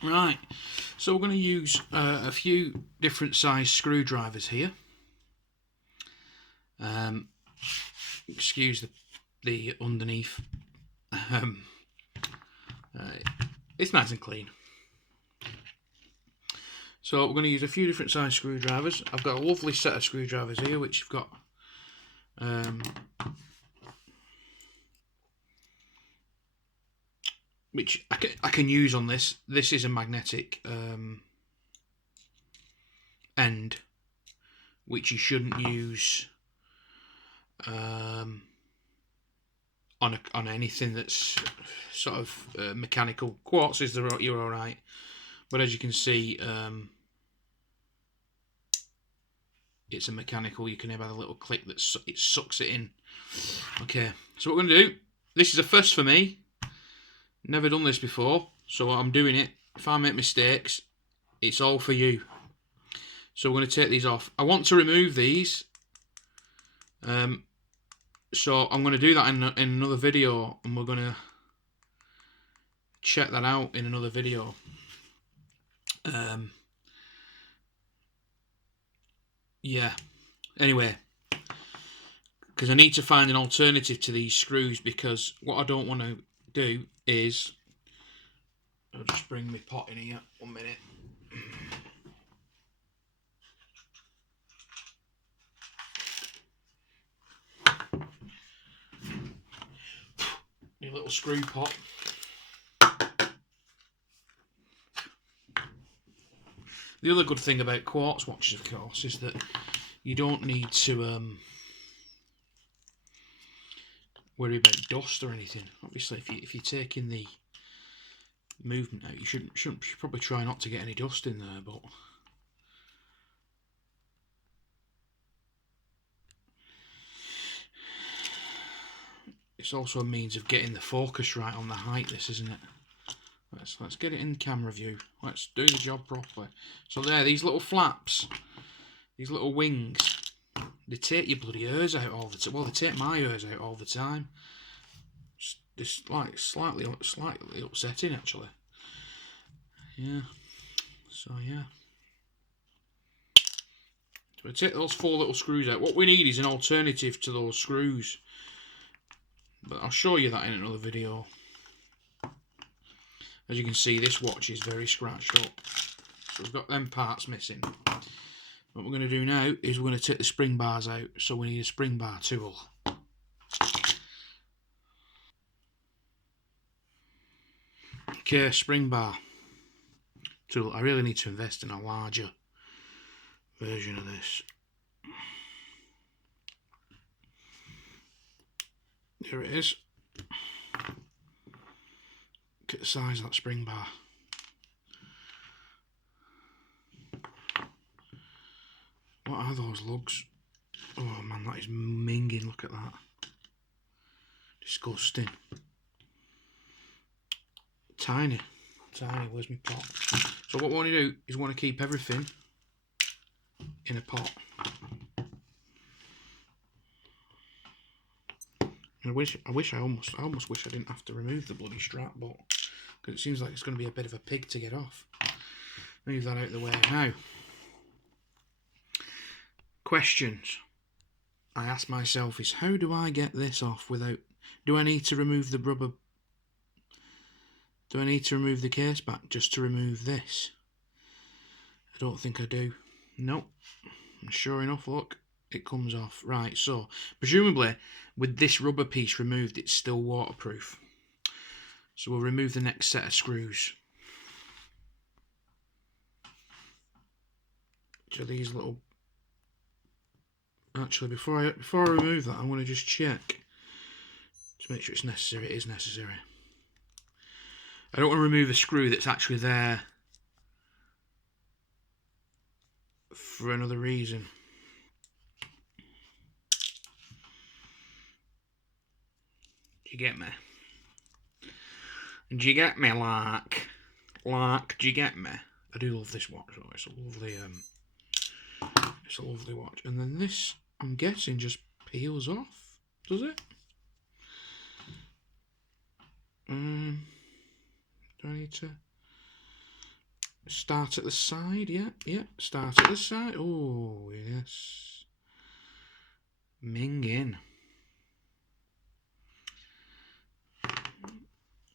Right, so we're going to use a few different size screwdrivers here. Excuse the underneath. It's nice and clean. So we're going to use a few different size screwdrivers. I've got a lovely set of screwdrivers here, which you've got which I can use on this. This is a magnetic end, which you shouldn't use on anything that's sort of mechanical. Quartz is you're all right, but as you can see, it's a mechanical. You can hear by the little click that it sucks it in. Okay, so what we're going to do. This is a first for me. Never done this before, so I'm doing it. If I make mistakes, it's all for you. So we're going to take these off. I want to remove these. So I'm going to do that in another video, and we're going to check that out in another video. Yeah. Anyway, because I need to find an alternative to these screws, because what I don't want to do is... I'll just bring my pot in here. 1 minute. Your little screw pot. The other good thing about quartz watches, of course, is that you don't need to worry about dust or anything. Obviously, if you're taking the movement out, you should probably try not to get any dust in there, but it's also a means of getting the focus right on the height, this, isn't it? Let's get it in camera view. Let's do the job properly. So there, these little flaps, these little wings, they take your bloody ears out all the time. Well, they take my ears out all the time. It's like slightly upsetting, actually. Yeah. So yeah. So we take those 4 little screws out. What we need is an alternative to those screws, but I'll show you that in another video. As you can see, this watch is very scratched up, so we've got them parts missing. What we're going to do now is we're going to take the spring bars out, so we need a spring bar tool. Okay, spring bar tool. I really need to invest in a larger version of this. There it is. Look at the size of that spring bar. What are those lugs? Oh man, that is minging. Look at that. Disgusting. Tiny. Where's my pot? So what we want to do is we want to keep everything in a pot. I almost wish I didn't have to remove the bloody strap, but because it seems like it's going to be a bit of a pig to get off. Move that out of the way now. Questions I ask myself is, how do I get this off without... Do I need to remove the rubber? Do I need to remove the case back just to remove this? I don't think I do. Nope. And sure enough, look, it comes off. Right, so presumably with this rubber piece removed, it's still waterproof. So we'll remove the next set of screws. So these little... Actually, before I remove that, I'm going to just check to make sure it's necessary. It is necessary. I don't want to remove a screw that's actually there for another reason. Do you get me? Do you get me, like, do you get me? I do love this watch, though. It's a lovely watch. And then this, I'm guessing, just peels off, does it? Do I need to... start at the side, yeah, start at the side. Oh, yes. Ming in.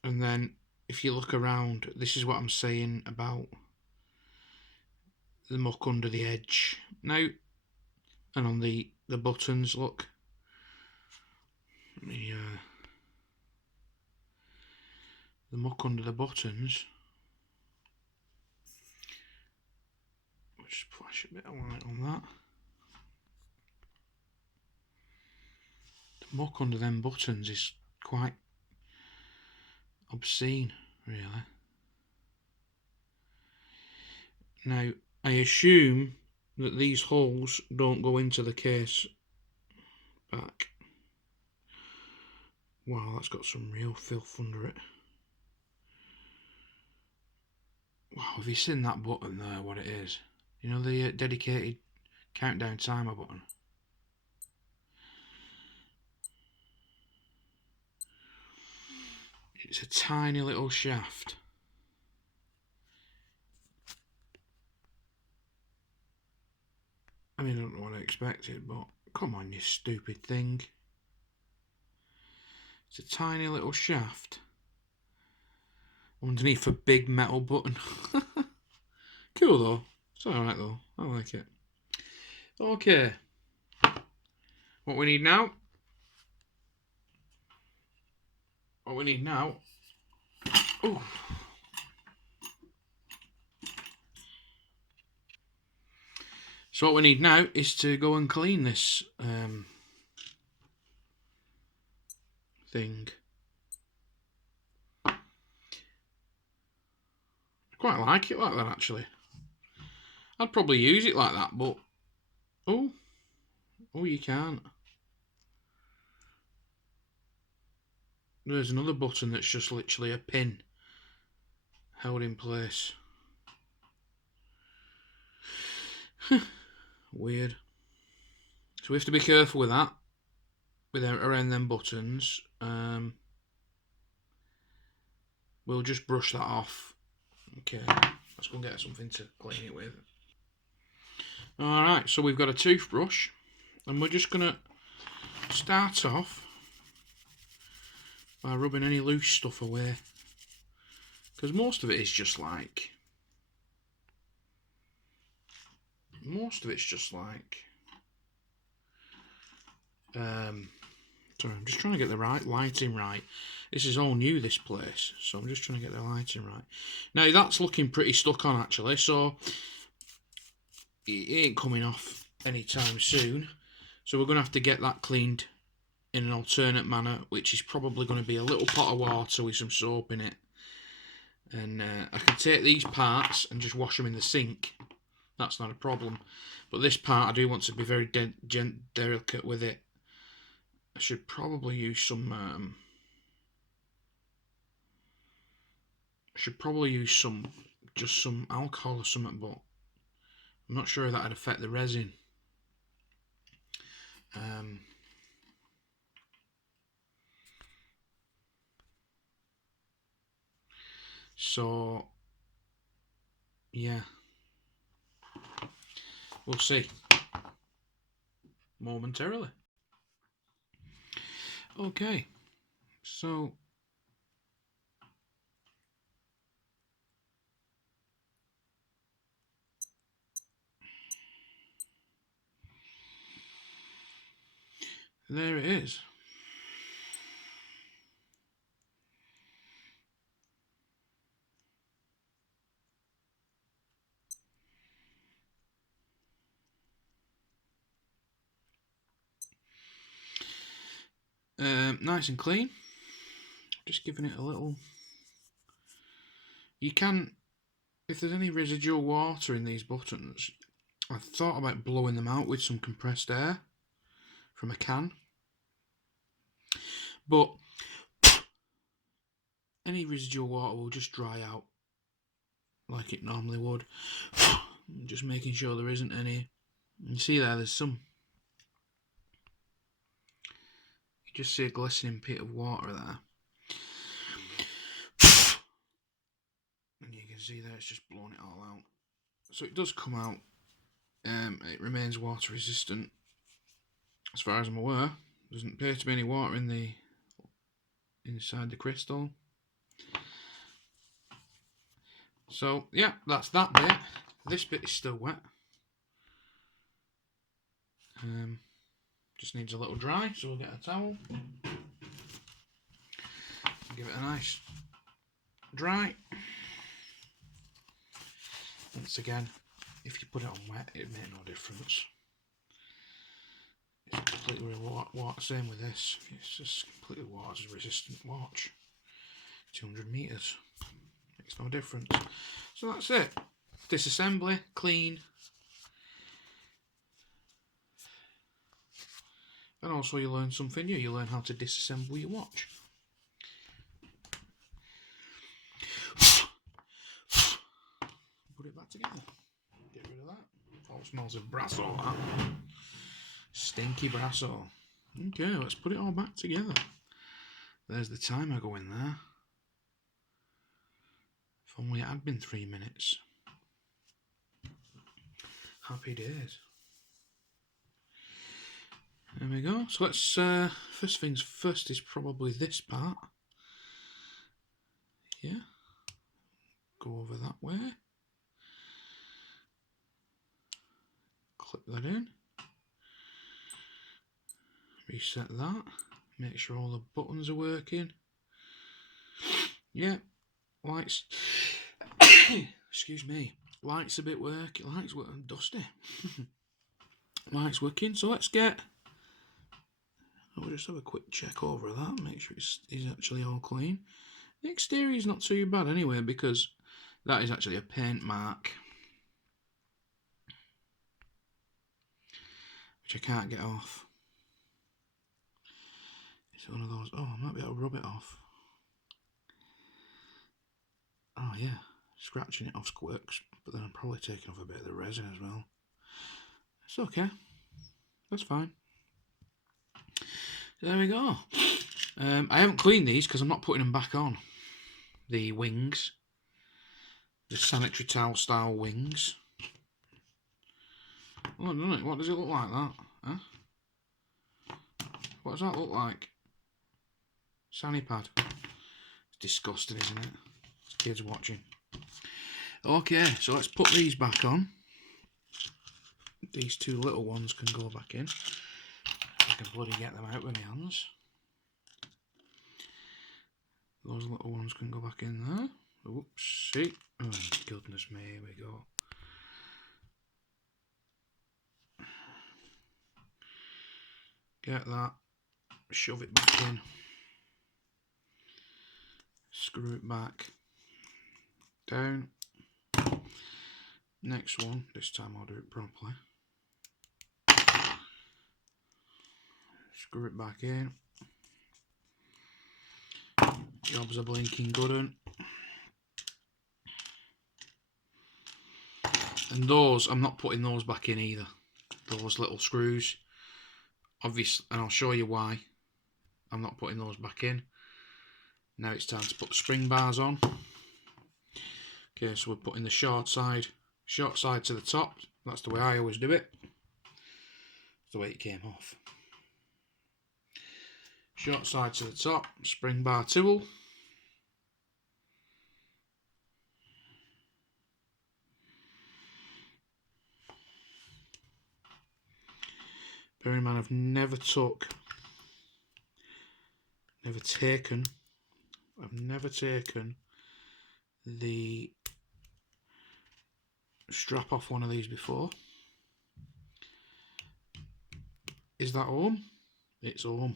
And then, if you look around, this is what I'm saying about the muck under the edge. Now, and on the buttons, look. The muck under the buttons. Just flash a bit of light on that. The muck under them buttons is quite obscene, really. Now, I assume that these holes don't go into the case back. Wow, that's got some real filth under it. Wow, have you seen that button there, what it is? You know, the dedicated countdown timer button? It's a tiny little shaft. I mean, I don't know what I expected, but come on, you stupid thing. It's a tiny little shaft underneath a big metal button. Cool though. It's alright though. I like it. Okay. What we need now? Oh. So what we need now is to go and clean this thing. I quite like it like that, actually. I'd probably use it like that, but oh, you can't. There's another button that's just literally a pin held in place. Weird. So we have to be careful with that, around them buttons. We'll just brush that off. Okay, let's go and get something to clean it with. Alright, so we've got a toothbrush, and we're just going to start off by rubbing any loose stuff away, because most of it is just like sorry, I'm just trying to get the right lighting right. This is all new, this place, so I'm just trying to get the lighting right. Now that's looking pretty stuck on actually, so it ain't coming off anytime soon. So we're going to have to get that cleaned in an alternate manner, which is probably going to be a little pot of water with some soap in it. And I can take these parts and just wash them in the sink. That's not a problem. But this part, I do want to be very delicate with it. I should probably use some... just some alcohol or something, but I'm not sure if that'd affect the resin. So, yeah. We'll see. Momentarily. Okay. So, there it is. Nice and clean. Just giving it a little... You can, if there's any residual water in these buttons, I thought about blowing them out with some compressed air from a can. But any residual water will just dry out like it normally would. Just making sure there isn't any. You see there's some. You just see a glistening pit of water there. and you can see there it's just blown it all out. So it does come out. It remains water resistant as far as I'm aware. Doesn't appear to be any water in the inside the crystal. So yeah, that's that bit. This bit is still wet. Just needs a little dry, so we'll get a towel. Give it a nice dry. Once again, if you put it on wet, it make no difference. It's completely water. Same with this. It's just completely water resistant. Watch. 200 meters. Makes no difference. So that's it. Disassembly, clean. And also you learn something new. You learn how to disassemble your watch. Put it back together. Get rid of that. Oh, it smells of brasso, that. Stinky brasso. Okay, let's put it all back together. There's the timer going there. If only it had been 3 minutes. Happy days. There we go. So let's, first things first is probably this part. Yeah. Go over that way. Clip that in. Reset that. Make sure all the buttons are working. Yeah. Lights. Excuse me. Lights a bit working. Lights working. Dusty. Lights working. So let's get. I'll just have a quick check over that. Make sure it's actually all clean. The exterior is not too bad anyway, because that is actually a paint mark, which I can't get off. It's one of those. Oh, I might be able to rub it off. Oh yeah, scratching it off works, but then I'm probably taking off a bit of the resin as well. It's okay. That's fine. There we go. I haven't cleaned these because I'm not putting them back on. The wings. The sanitary towel style wings. Oh, doesn't it? What does it look like that? Huh? What does that look like? Sanny pad. It's disgusting, isn't it? It's kids watching. Okay, so let's put these back on. These two little ones can go back in. I can bloody get them out with my hands. Those little ones can go back in there. Oops, see? Oh goodness me, here we go. Get that, shove it back in, screw it back, down. Next one, this time I'll do it properly. Screw it back in. Job's a blinking good one. And those, I'm not putting those back in either. Those little screws. Obviously, and I'll show you why I'm not putting those back in. Now it's time to put the spring bars on. Okay, so we're putting the short side to the top. That's the way I always do it. That's the way it came off. Short side to the top, spring bar tool. Bear in mind, I've never taken the strap off one of these before. Is that home? It's home.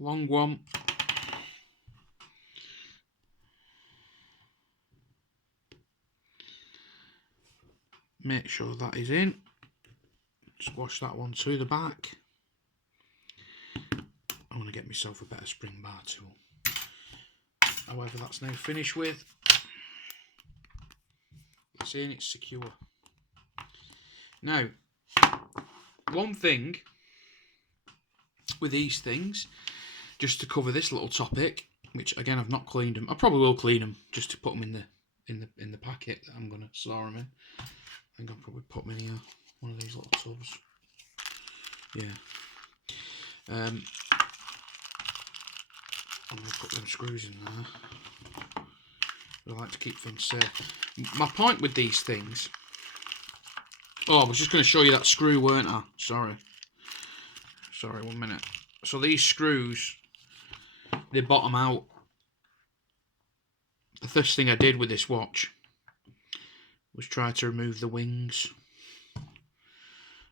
Long one. Make sure that is in. Squash that one to the back. I want to get myself a better spring bar tool. However, that's now finished with. It's in, it's secure. Now, one thing with these things, just to cover this little topic, which again I've not cleaned them. I probably will clean them just to put them in the packet that I'm gonna store them in. I think I'll probably put them in here, one of these little tubs. Yeah. I'm gonna put them screws in there. I like to keep things safe. My point with these things. Oh, I was just going to show you that screw, weren't I? Sorry, 1 minute. So these screws, they bottom out. The first thing I did with this watch was try to remove the wings.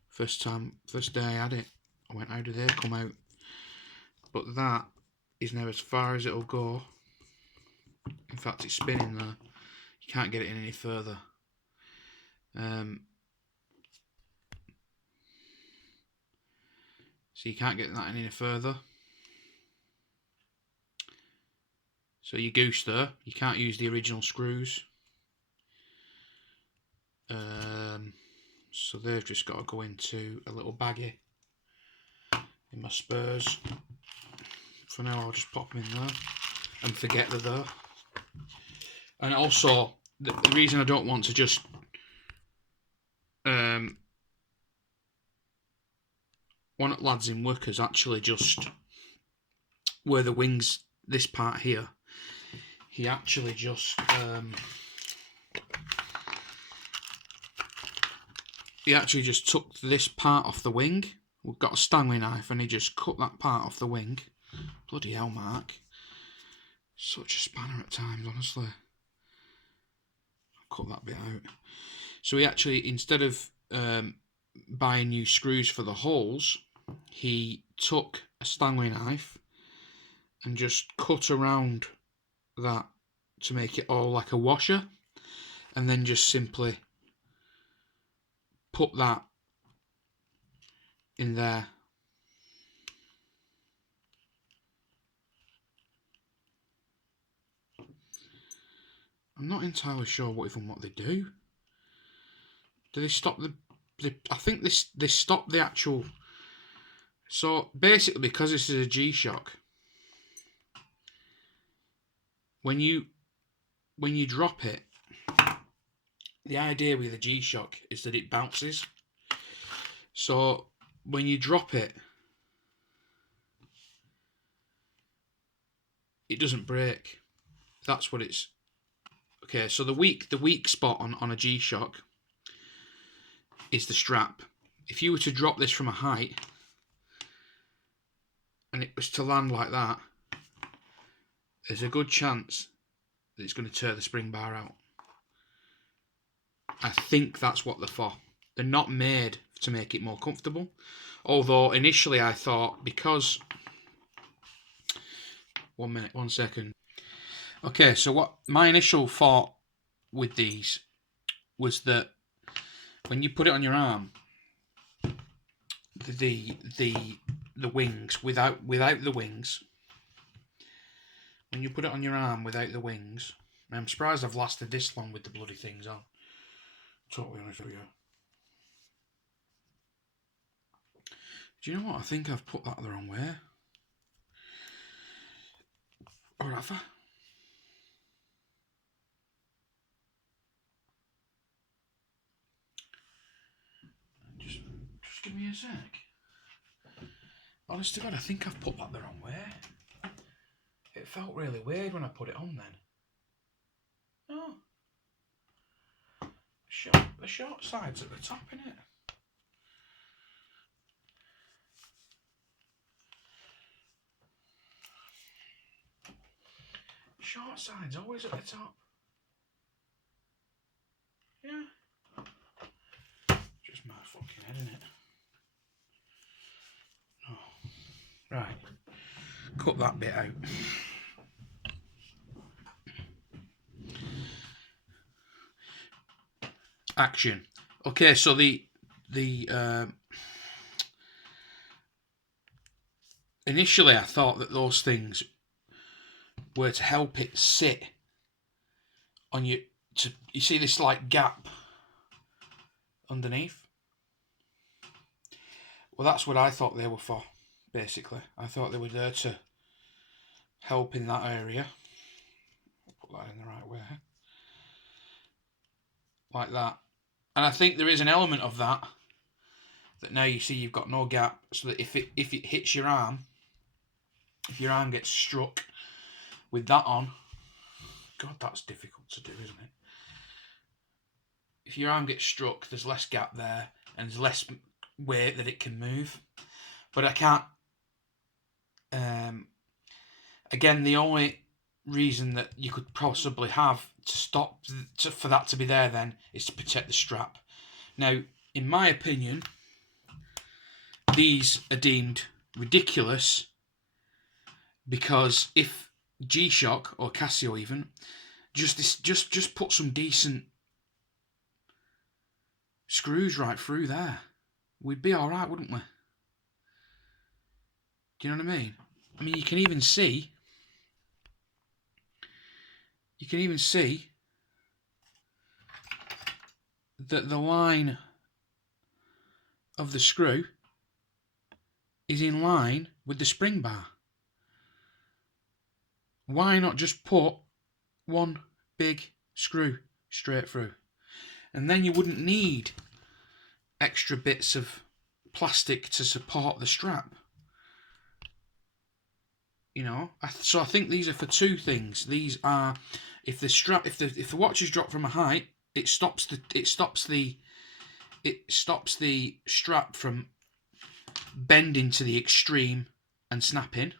First day I had it, I went, how did they come out? But that is now as far as it'll go. In fact, it's spinning there. You can't get it in any further. So you can't get that in any further. So you goose there. You can't use the original screws. So they've just got to go into a little baggie in my spurs. For now, I'll just pop them in there and forget they're there. And also, the reason I don't want to just one of the lads in workers actually just where the wings, this part here, he actually just took this part off the wing. We've got a Stanley knife and he just cut that part off the wing. Bloody hell, Mark. Such a spanner at times, honestly. I'll cut that bit out. So he actually, instead of buying new screws for the holes, he took a Stanley knife and just cut around that to make it all like a washer, and then just simply put that in there. I'm not entirely sure what they do. Do they stop I think they stop the actual. So basically, because this is a G-Shock, when you drop it, the idea with a G-Shock is that it bounces. So when you drop it, it doesn't break. That's what it's. Okay, so the weak spot on a G-Shock is the strap. If you were to drop this from a height and it was to land like that, there's a good chance that it's going to tear the spring bar out. I think that's what they're for. They're not made to make it more comfortable. Although initially I thought, because 1 minute, 1 second. Okay, so what my initial thought with these was that when you put it on your arm, the wings without the wings, when you put it on your arm without the wings, I'm surprised I've lasted this long with the bloody things on. Totally honest with you. Do you know what? I think I've put that the wrong way. Or have I? Just give me a sec. Honest to God, I think I've put that the wrong way. It felt really weird when I put it on then. Oh. The short side's at the top, innit? Short side's always at the top. Yeah. Just my fucking head, innit? Oh. Right. Cut that bit out. Action. Okay, so initially I thought that those things were to help it sit on you. You see this like gap underneath? Well, that's what I thought they were for, basically. I thought they were there to help in that area. Put that in the right way. Like that. And I think there is an element of that now you see you've got no gap, so that if it hits your arm, if your arm gets struck with that on, God, that's difficult to do, isn't it? If your arm gets struck, there's less gap there, and there's less weight that it can move. But I can't. Again, the only reason that you could possibly have to stop for that to be there then is to protect the strap. Now, in my opinion, these are deemed ridiculous because if G-Shock or Casio even just put some decent screws right through there, we'd be all right, wouldn't we? Do you know what I mean? I mean, you can even see that the line of the screw is in line with the spring bar. Why not just put one big screw straight through? And then you wouldn't need extra bits of plastic to support the strap. You know, so I think these are for two things. These are, if the watch is dropped from a height, it stops the strap from bending to the extreme and snapping.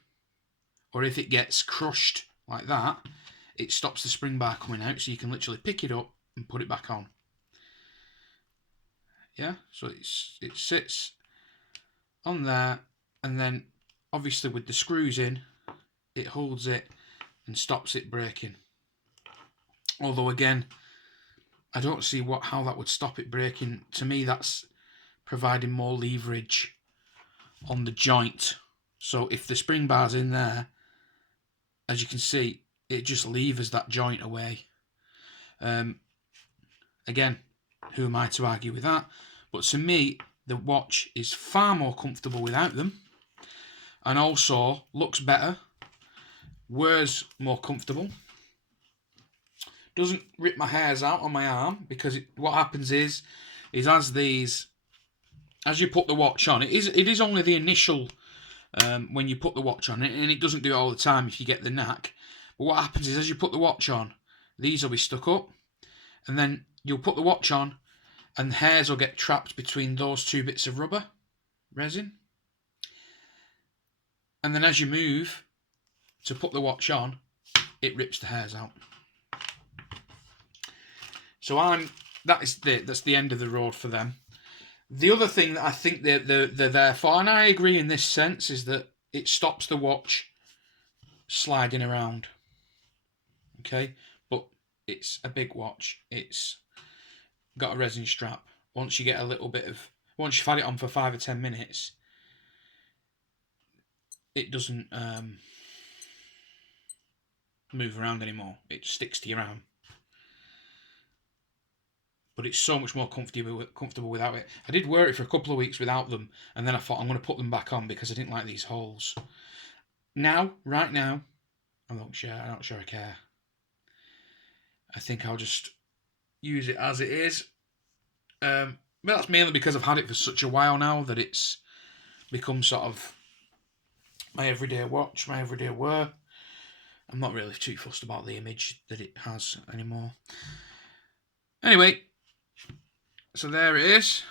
Or if it gets crushed like that, it stops the spring bar coming out, so you can literally pick it up and put it back on. Yeah, so it sits on there, and then obviously with the screws in, it holds it and stops it breaking. Although again, I don't see how that would stop it breaking. To me, that's providing more leverage on the joint. So if the spring bar's in there, as you can see, it just levers that joint away. Again, who am I to argue with that? But to me, the watch is far more comfortable without them, and also looks better, wears more comfortable, doesn't rip my hairs out on my arm, because what happens is as you put the watch on, it is only the initial when you put the watch on, and it doesn't do it all the time if you get the knack. But what happens is, as you put the watch on, these will be stuck up, and then you'll put the watch on, and the hairs will get trapped between those two bits of rubber resin. And then as you move to put the watch on, it rips the hairs out. So that's the end of the road for them. The other thing that I think they're there for, and I agree in this sense, is that it stops the watch sliding around. Okay, but it's a big watch. It's got a resin strap. Once you've had it on for 5 or 10 minutes, it doesn't move around anymore. It sticks to your arm. But it's so much more comfortable without it. I did wear it for a couple of weeks without them, and then I thought I'm going to put them back on because I didn't like these holes. Right now, I'm not sure I care. I think I'll just use it as it is. But that's mainly because I've had it for such a while now that it's become sort of my everyday watch, my everyday wear. I'm not really too fussed about the image that it has anymore. Anyway, so there it is.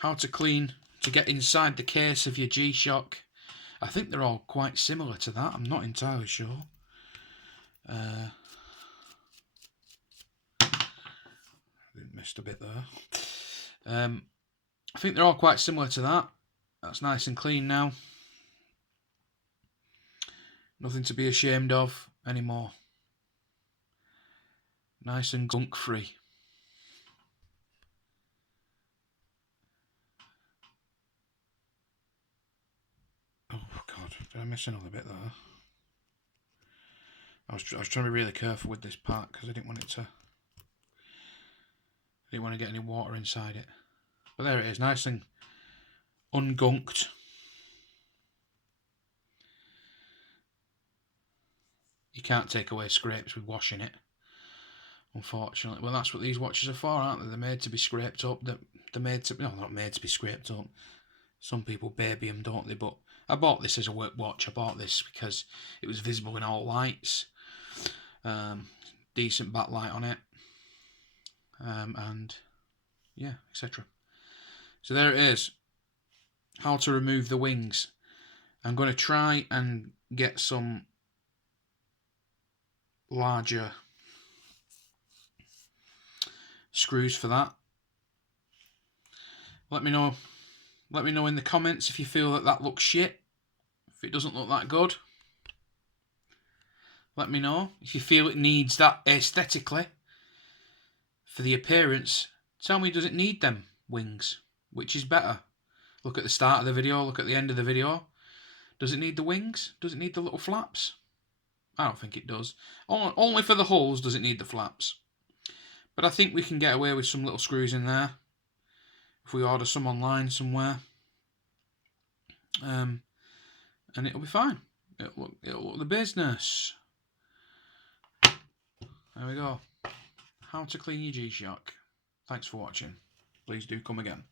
How to get inside the case of your G-Shock. I think they're all quite similar to that. I'm not entirely sure. Missed a bit there. I think they're all quite similar to that. That's nice and clean now. Nothing to be ashamed of anymore. Nice and gunk free. Oh God, did I miss another bit there? I was trying to be really careful with this part because I didn't want to get any water inside it. But there it is, nice and ungunked. You can't take away scrapes with washing it, unfortunately. Well, that's what these watches are for, aren't they? They're made to be scraped up. They're made to... No, they're not made to be scraped up. Some people baby them, don't they? But I bought this as a work watch. I bought this because it was visible in all lights. Decent backlight on it. And yeah, etc. So there it is. How to remove the wings. I'm going to try and get some larger screws for that. Let me know in the comments if you feel that looks shit, if it doesn't look that good. Let me know if you feel it needs that aesthetically for the appearance. Tell me, does it need them wings? Which is better? Look at the start of the video, look at the end of the video. Does it need the wings? Does it need the little flaps? I don't think it does. Only for the holes does it need the flaps. But I think we can get away with some little screws in there if we order some online somewhere. And it'll be fine. It'll look the business. There we go. How to clean your G-Shock. Thanks for watching. Please do come again.